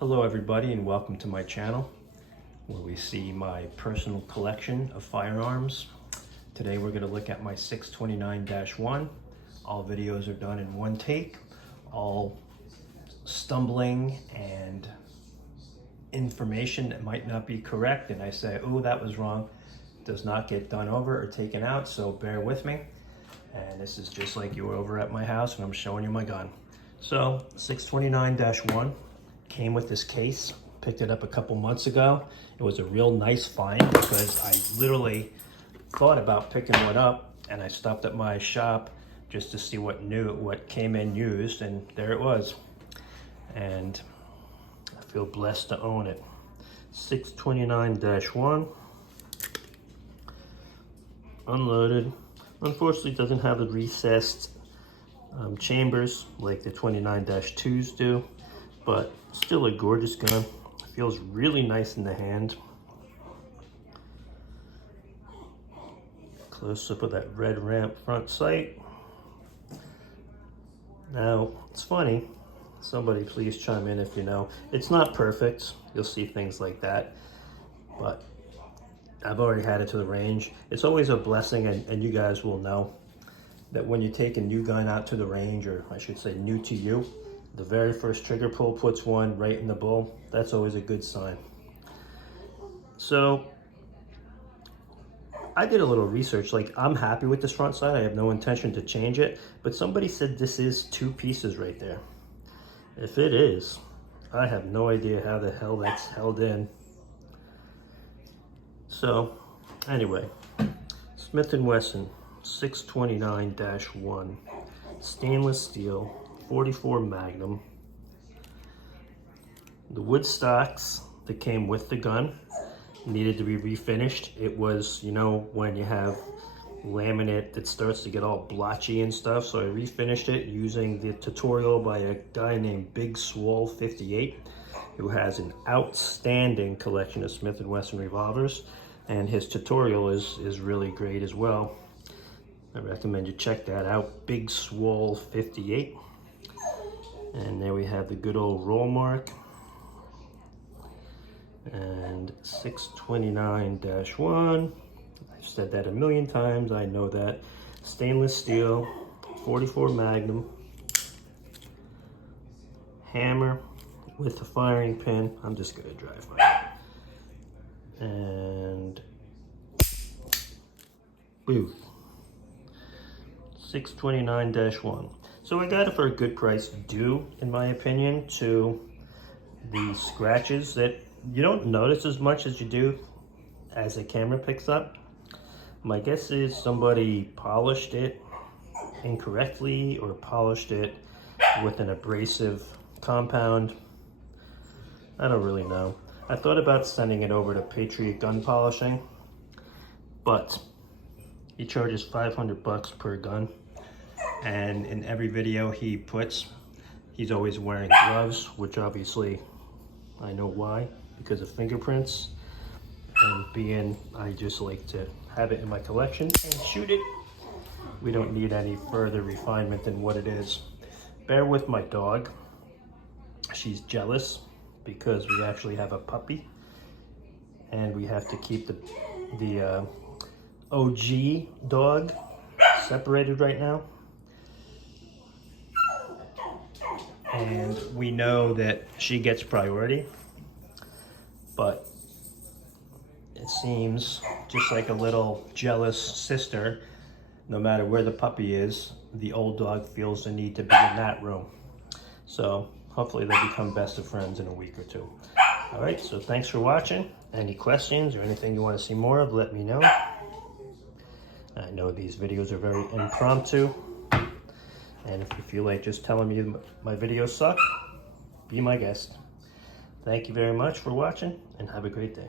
Hello everybody and welcome to my channel where we see my personal collection of firearms. Today we're going to look at my 629-1. All videos are done in one take. All stumbling and information that might not be correct and I say, oh, that was wrong, does not get done over or taken out, so bear with me. And this is just like you were over at my house and I'm showing you my gun. So 629-1 came with this case. Picked it up a couple months ago. It was a real nice find because I literally thought about picking one up and I stopped at my shop just to see what came in used, and there it was. And I feel blessed to own it. 629-1 unloaded. Unfortunately, it doesn't have the recessed chambers like the 29-2s do, but still a gorgeous gun. Feels really nice in the hand. Close up of that red ramp front sight. Now, it's funny, somebody please chime in if you know. It's not perfect, you'll see things like that, but I've already had it to the range. It's always a blessing, and you guys will know that when you take a new gun out to the range, or I should say new to you, the very first trigger pull puts one right in the bull. That's always a good sign. So I did a little research. Like, I'm happy with this front sight. I have no intention to change it, but somebody said this is two pieces right there. If it is, I have no idea how the hell that's held in. So anyway, Smith And Wesson 629-1 stainless steel 44 Magnum. The wood stocks that came with the gun needed to be refinished. It was, you know, when you have laminate that starts to get all blotchy and stuff, so I refinished it using the tutorial by a guy named Big Swole 58, who has an outstanding collection of Smith and Wesson revolvers, and his tutorial is really great as well. I recommend you check that out, Big Swole 58. And there we have the good old roll mark. And 629-1. I've said that a million times, I know that. Stainless steel, 44 Magnum. Hammer with a firing pin. I'm just gonna drive by. And booth. 629-1. So I got it for a good price, due, in my opinion, to the scratches that you don't notice as much as you do as the camera picks up. My guess is somebody polished it incorrectly or polished it with an abrasive compound. I don't really know. I thought about sending it over to Patriot Gun Polishing, but he charges $500 per gun. And in every video he puts, he's always wearing gloves, which obviously I know why, because of fingerprints. And being I just like to have it in my collection and shoot it, we don't need any further refinement than what it is. Bear with my dog. She's jealous because we actually have a puppy and we have to keep the OG dog separated right now. And we know that she gets priority, but it seems just like a little jealous sister. No matter where the puppy is, the old dog feels the need to be in that room. So hopefully they'll become best of friends in a week or two. All right, so thanks for watching. Any questions or anything you want to see more of, let me know. I know these videos are very impromptu. And if you feel like just telling me my videos suck, be my guest. Thank you very much for watching and have a great day.